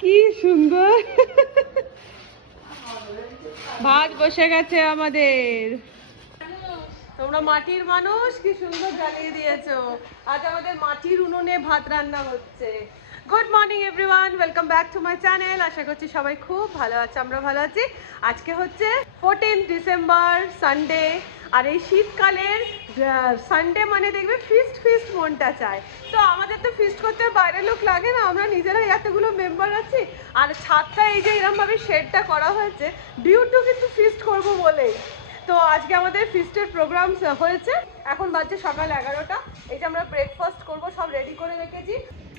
কি সুন্দর ভাত বসে গেছে আমাদের। তোমরা মাটির মানুষ, কি সুন্দর জ্বালিয়ে দিয়েছো। আজ আমাদের মাটির উনুনে ভাত রান্না হচ্ছে। Good morning everyone, welcome back to my channel. আশা করছি সবাই খুব ভালো আছে, আমরা ভালো আছি। আজকে হচ্ছে 14 ডিসেম্বর, সানডে। আর এই শীতকালের সানডে মানে দেখবে ফিস্ট ফিস্ট মনটা চায়। তো আমাদের তো ফিস্ট করতে বাইরের লোক লাগে না, আমরা নিজেরাই এতগুলো মেম্বার আছি। আর ছাদটা এই যে এরমভাবে শেডটা করা হয়েছে ডিউ টু কিন্তু ফিস্ট করবো বলেই। তো আজকে আমাদের ফিস্টের প্রোগ্রাম হয়েছে। এখন বাজছে সকাল 11টা। এই যে আমরা ব্রেকফাস্ট করব, সব রেডি করে রেখেছি।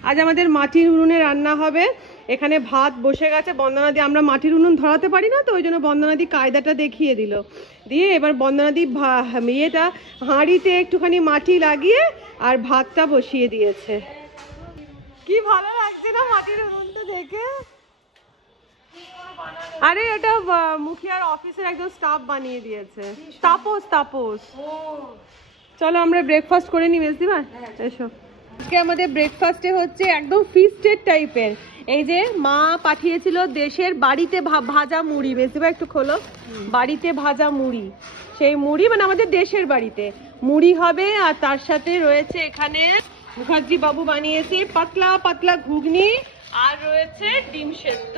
আজ আমাদের মাটির উনুনে রান্না হবে। এখানে ভাত বসে গেছে। বন্দনাদি, আমরা মাটির উনুন ধরাতে পারি না, তো ওই জন্য বন্দনাদি কায়দাটা দেখিয়ে দিল। দিয়ে এবার বন্দনাদি ইয়েটা হাঁড়িতে একটুখানি মাটি লাগিয়ে আর ভাতটা বসিয়ে দিয়েছে। কি ভালো লাগছে না মাটির উনুনটা দেখে। আরে এটা মুখিয়ার অফিসের একজন স্টাফ বানিয়ে দিয়েছে, তাপস। চলো আমরা ব্রেকফাস্ট করে নিই মেজদি ভাই, এসো। আজকে আমাদের ব্রেকফাস্টে হচ্ছে একদম ফিস্টেড টাইপের। এই যে মা পাঠিয়েছিল দেশের বাড়িতে ভাজা মুড়ি। মেজদি ভাই একটু খোলো। বাড়িতে ভাজা মুড়ি, সেই মুড়ি মানে আমাদের দেশের বাড়িতে মুড়ি হবে। আর তার সাথে রয়েছে এখানে মুখার্জি বাবু বানিয়েছে পাতলা পাতলা ঘুগনি, আর রয়েছে ডিম সেদ্ধ।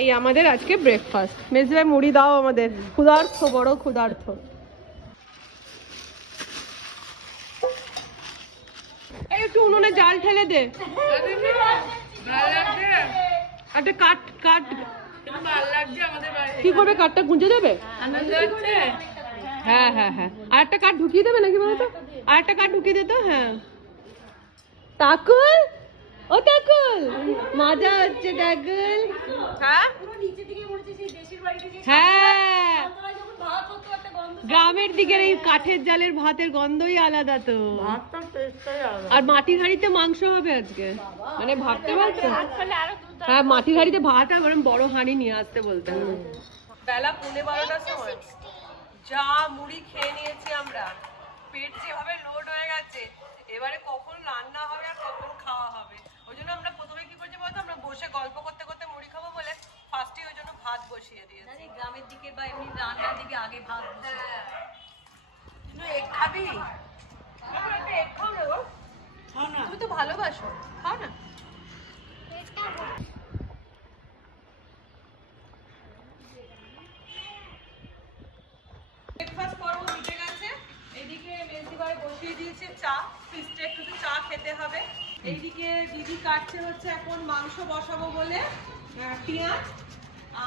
এই আমাদের আজকে ব্রেকফাস্ট। মেজদি ভাই মুড়ি দাও আমাদের, ক্ষুধার্থ, বড় ক্ষুধার্থ। এই একটু উনুনে জাল ঠেলে দে। একটা কাঠ কি করবে? কাঠটা গুঁজে দেবে। হ্যাঁ আর একটা কাঠ ঢুকিয়ে দেবে নাকি বলতো? আর একটা কাঠ ঢুকিয়ে দিত। হ্যাঁ তাকুল, ও তাকুল, মজা হচ্ছে তাকুল। হ্যাঁ গ্রামের দিকের এই কাঠের জালের ভাতের গন্ধই আলাদা তো। আর মাটির হাঁড়িতে মাংস হবে আজকে, মানে ভাবতে পারছো? হ্যাঁ মাটির হাঁড়িতে ভাত, আর বড় হাঁড়ি নিয়ে আসতে বলতে হবে। বেলা 11:15টার সময় যা মুড়ি খেয়ে নিয়েছি আমরা, পেট যেভাবে লোড হয়ে গেছে। এবারে কখন রান্না হবে আর কখন খাওয়া হবে, ওই জন্য আমরা প্রথমে কি করছি বলতো, আমরা বসে গল্প করতে করতে মুড়ি খাবো বলে ফার্স্টে ওই জন্য ভাত বসিয়ে দিয়েছি। গ্রামের দিকে বা এমনি রান্নার দিকে আগে ভাত। হ্যাঁ এগ খাবি? একটা এগ খাও না গো, খাও না, তুমি তো ভালোবাসো, খাও না। ব্রেকফাস্ট পর্ব মিটে গেছে। এইদিকে মেজদি ভাই বসিয়ে দিয়েছে চা, ফিস্টে একটু তো চা খেতে হবে। এইদিকে দিদি কাটছে হচ্ছে এখন মাংস বসাবো বলে পেঁয়াজ।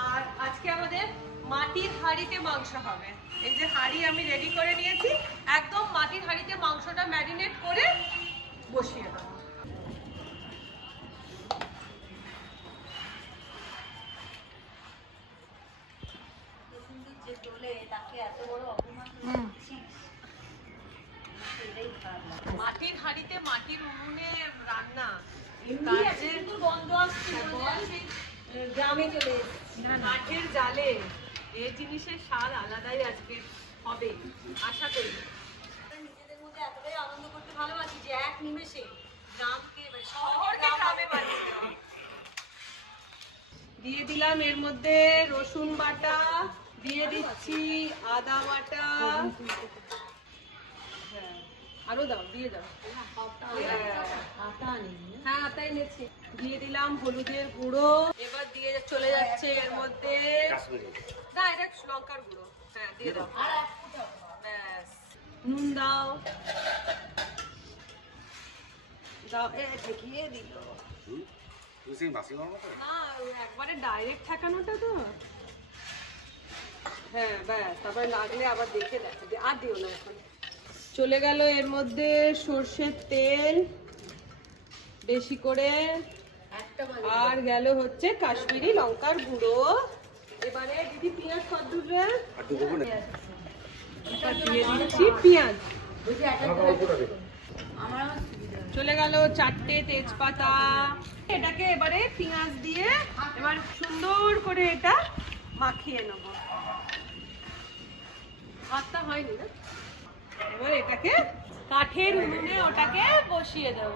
আর আজকে আমাদের মাটির হাঁড়িতে মাংস হবে। এই যে হাঁড়ি আমি রেডি করে নিয়েছি, একদম মাটির হাঁড়িতে মাংসটা ম্যারিনেট করে বসিয়ে দেবো। মাটির হাঁড়িতে মাটির উনুনে রান্না, গন্ধ আসছে গ্রামে চলে কাঠের জালে। এই জিনিসের স্বাদ আলাদাই আজকে হবে আশা করি। নিজেদের মধ্যে এতটাই আনন্দ করতে ভালোবাসি যে এক নিমেষে গ্রামকে শহরকে গ্রামে বানিয়ে দেওয়া। দিয়ে দিলাম এর মধ্যে রসুন বাটা, দিয়ে দিচ্ছি আদা বাটা। আরো দাও, দিয়ে দাও। হ্যাঁ আটা এনেছি। দিয়ে দিলাম হলুদের গুঁড়ো। এবার দিয়ে চলে যাচ্ছে এর মধ্যে, না এটা লঙ্কার গুঁড়ো। হ্যাঁ দিয়ে দাও। ব্যাস, নুন দাও দাও। ঠেকিয়ে দিল না, একবারে ডাইরেক্ট ঠেকানোটা তো। হ্যাঁ ব্যাস, তারপরে লাগলে আবার দেখে দেখো। আর দিও না এখন। চলে গেল এর মধ্যে সর্ষের তেল বেশি করে, আর গেল হচ্ছে কাশ্মীরি লঙ্কার গুঁড়ো। এবারে দিদি পেঁয়াজ কদ্দুরে দিয়ে দিচ্ছি পেঁয়াজ। চলে গেল 4টে তেজপাতা। এটাকে এবারে পেঁয়াজ দিয়ে এবার সুন্দর করে এটা মাখিয়ে নেব। ভাতটা হয়নি না, এবার এটাকে কাঠের উনুনে ওটাকে বসিয়ে দেব।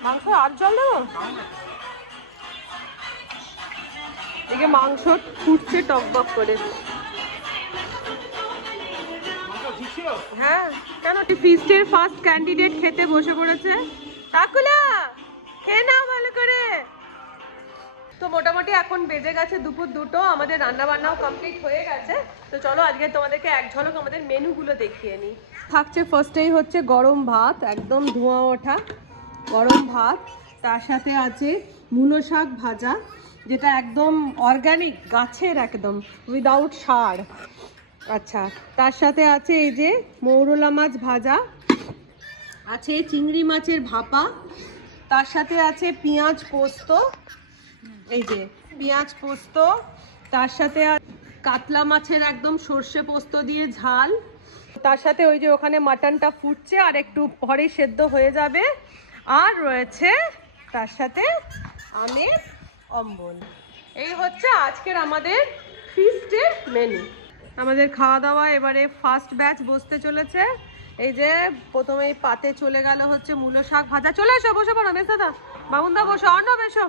মাংস আর জল দেবো? এদিকে মাংস ফুটছে টকবক করে। হ্যাঁ, কেন ফিস্টের ফার্স্ট ক্যান্ডিডেট খেতে বসে পড়েছে। কাকুলা খেয়ে নাও ভালো করে। তো মোটামুটি এখন বেজে গেছে দুপুর 2টো, আমাদের রান্না বান্নাও কমপ্লিট হয়ে গেছে। তো চলো আজকে তোমাদেরকে এক ঝলক আমাদের মেনুগুলো দেখিয়ে নিই। থাকছে ফার্স্টেই হচ্ছে গরম ভাত, একদম ধোঁয়া ওঠা গরম ভাত। তার সাথে আছে মূলো শাক ভাজা, যেটা একদম অর্গানিক গাছের, একদম উইদাউট সার। আচ্ছা, তার সাথে আছে এই যে মৌরলা মাছ ভাজা, আছে চিংড়ি মাছের ভাপা, তার সাথে আছে পেঁয়াজ পোস্ত, এই যে পেঁয়াজ পোস্ত, তার সাথে কাতলা মাছের একদম সর্ষে পোস্ত দিয়ে ঝাল, তার সাথে ওই যে ওখানে মাটনটা ফুটছে আর একটু পরে সেদ্ধ হয়ে যাবে, আর রয়েছে তার সাথে আমের অম্বল। এই হচ্ছে আজকের আমাদের ফিস্টের মেনু। আমাদের খাওয়া দাওয়া এবারে ফার্স্ট ব্যাচ বসতে চলেছে। এই যে প্রথমেই পাতে চলে গেল হচ্ছে মূলো শাক ভাজা। চলে এসো, বসে পড়ো মেসাদা, বাবুন্দা বসো, অর্ণব এসো।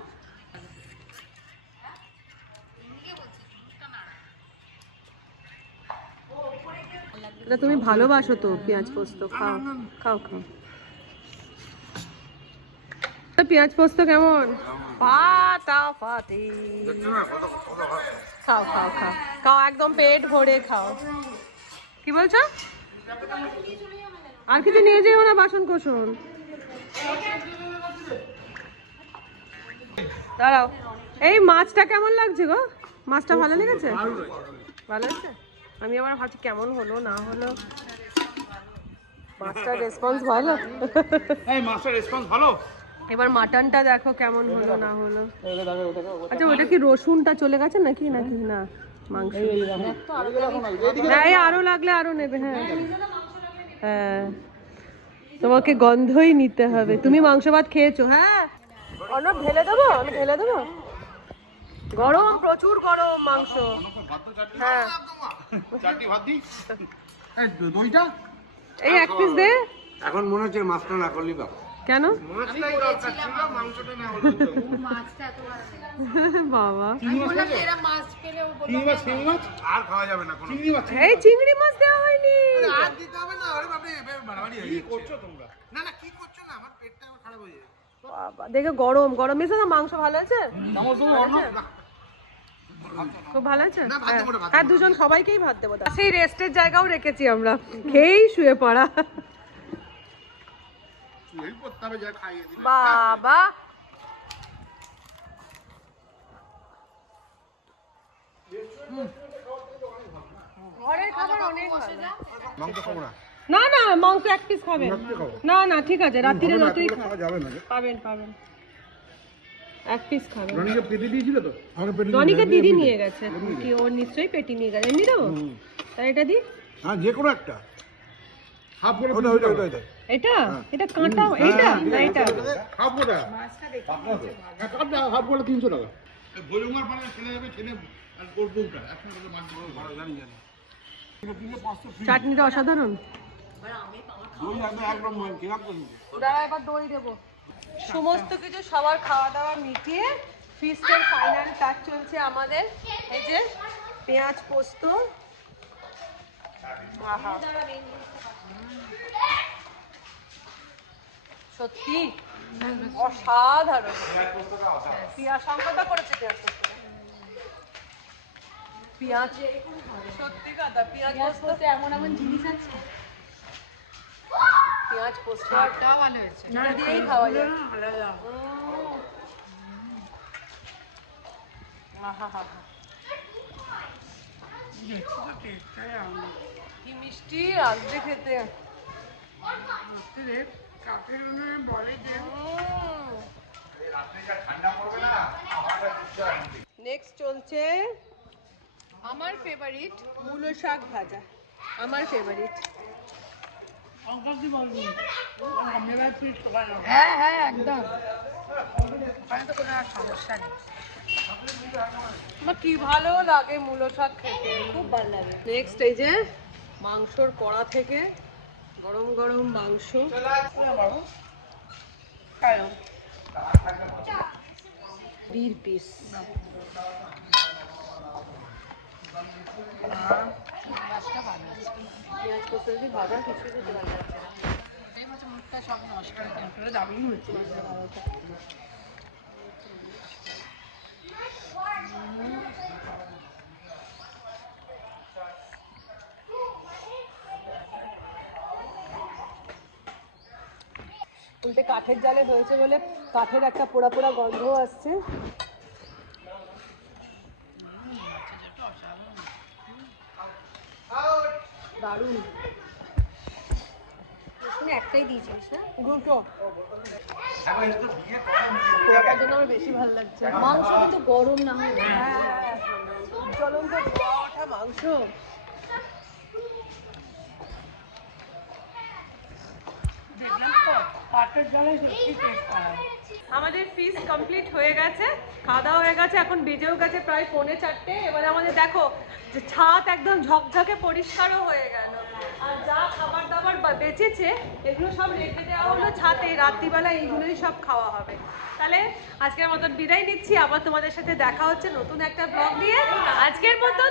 তুমি ভালোবাসো তো পেঁয়াজ পোস্ত, খাও খাও খাও। পেঁয়াজ পোস্ত কেমন? ফাটাফাটি। খাও খাও খাও খাও, একদম পেট ভরে খাও। কি বলছো? আর কিছু নিয়ে যেও না, বাসন কোসন। দাঁড়াও, এই মাছটা কেমন লাগছে গো? মাছটা ভালো লেগেছে? ভালো আছে? আমি আবার ভাবছি কেমন হলো না হলো। মাছটার রেসপন্স ভালো। এই মাছটার রেসপন্স ভালো। এবার মাটনটা দেখো কেমন হলো না হলো। আচ্ছা, ওটা কি রসুনটা চলে গেছে নাকি নাকি না মাংস? হ্যাঁ, আরো লাগলে আরো নেবে। হ্যাঁ হ্যাঁ, তোমাকে গন্ধই নিতে হবে। তুমি মাংস ভাত খেয়েছো? হ্যাঁ, অর্ণব ঢেলে দেবো? আমি ঢেলে দেবো? গরম, প্রচুর গরম মাংস। হ্যাঁ, চারটি ভাত দিই। এই দইটা এই এক পিস দে। এখন মনে হচ্ছে মাছটা না করলি বা কেন? মাছটাই দরকার ছিল, মাংসটা না হলো তো। মাছটা এত ভালো বাবা, এরা মাছ পেলে ও চিংড়ি মাছ আর খাওয়া যাবে না কোনো। চিংড়ি মাছ এই চিংড়ি মাছ দেওয়া হয়নি। আর দিতে হবে না। আরে বাবা, বাড়াবাড়ি হয়ে যাচ্ছে। কি করছো তোমরা? না না, কি করছো না, আমার পেটটা আবার খারাপ হয়ে যাবে। বাবা, দেখে গরম গরম এসে না। মাংস ভালো আছে? খুব ভালো আছে। হ্যাঁ, দুজন সবাইকেই ভাত দেবো। সেই রেস্টের জায়গাও রেখেছি আমরা, খেয়েই শুয়ে পড়া। এই করতে হবে, যা খাইয়ে দিলে। বাবা, ঘরের খাবার অনেক ভালো। মাংস খাবো না। না না, মাংস এক পিস খাবেন? না না, ঠিক আছে, রাত্রিরে যতই খাওয়া যাবে না। পাবেন পাবেন, এক পিস খাবেন। রনিকে পেটি দিয়েছিল তো? আমাকে পেটি রনিকে দিদি নিয়ে গেছে, কি ওর নিশ্চয়ই পেটি নিয়ে গেছে। এমনি দেবো? তাই এটা দি। হ্যাঁ, যে কোনো একটা হাফ করে। এটা এটা কাঁটা, এইটা না এটা? হাফ করে মাছটা দেখি। হ্যাঁ, কাটটা হাফ করে 300 টাকা। এই বলুঙ্গার পারে ছেলে যাবে, ছেলে আর গোলপুরটা একসাথে মাছ দিয়ে ভালো জানি জানি। চাটনিটা অসাধারণ। দই আমি একদম কি রাখবো? দাঁড়া, এবার দই দেবো। সমস্ত কিছু সবার খাওয়া দাওয়া মিটিয়ে ফিস্টের ফাইনাল টাচ চলছে আমাদের। এই যে পেঁয়াজ পোস্ত, আহা, সত্যি অসাধারণ। পেঁয়াজ সংকটা করেছে, পেঁয়াজ পোস্তটা। পেঁয়াজ সত্যি কথা, পেঁয়াজ পোস্ত এমন এমন জিনিস আছে। পেঁয়াজ পোস্ত ওটাও ভালো হয়েছে। এটা দিয়েই খাওয়া যায়। আহা, কি মিষ্টি লাগছে খেতে। নেক্সট চলছে আমার ফেভারিট মূলো শাক ভাজা। আমার ফেভারিট। হ্যাঁ হ্যাঁ, একদম। ওখানে তো কোনো আর সমস্যা নেই। আমার কি ভালো লাগে মূলো শাক খেতে, খুব ভালো লাগে। নেক্সট এই যে মাংসর কড়া থেকে গরম গরম মাংস। বীর পিস মাছটা ভালো আছে। পেঁয়াজ কষে দিয়ে ভাজা কিছু খেতে ভালো লাগছে এই মাছের মুখটা সব নষ্ট করে দিন করে দারুণ হচ্ছে মাছটা ভালো আছে। উল্টে কাঠের জালে হয়েছে বলে কাঠের একটা পোড়া পোড়া গন্ধ আসছে। দারুণ একটাই দিয়েছিস না? দুটো পোড়াটার জন্য আমার বেশি ভালো লাগছে। মাংস কিন্তু গরম না হয় হ্যাঁ, জ্বলন্ত ধোয়া ওঠা মাংস। দেখলাম তো কাঠের জালে সত্যি টেস্ট পাওয়া যায়। আমাদের ফিস কমপ্লিট হয়ে গেছে, খাওয়া দাওয়া হয়ে গেছে, এখন বেজেও গেছে প্রায় 3:45। এবারে আমাদের দেখো যে ছাদ একদম ঝকঝকে পরিষ্কারও হয়ে গেল। আর যা খাবার দাবার বেঁচেছে এগুলো সব রেখে দেওয়া হলো ছাদে, রাত্রিবেলা এইগুলোই সব খাওয়া হবে। তাহলে আজকের মতন বিদায় নিচ্ছি, আবার তোমাদের সাথে দেখা হচ্ছে নতুন একটা ব্লগ নিয়ে। আজকের মতন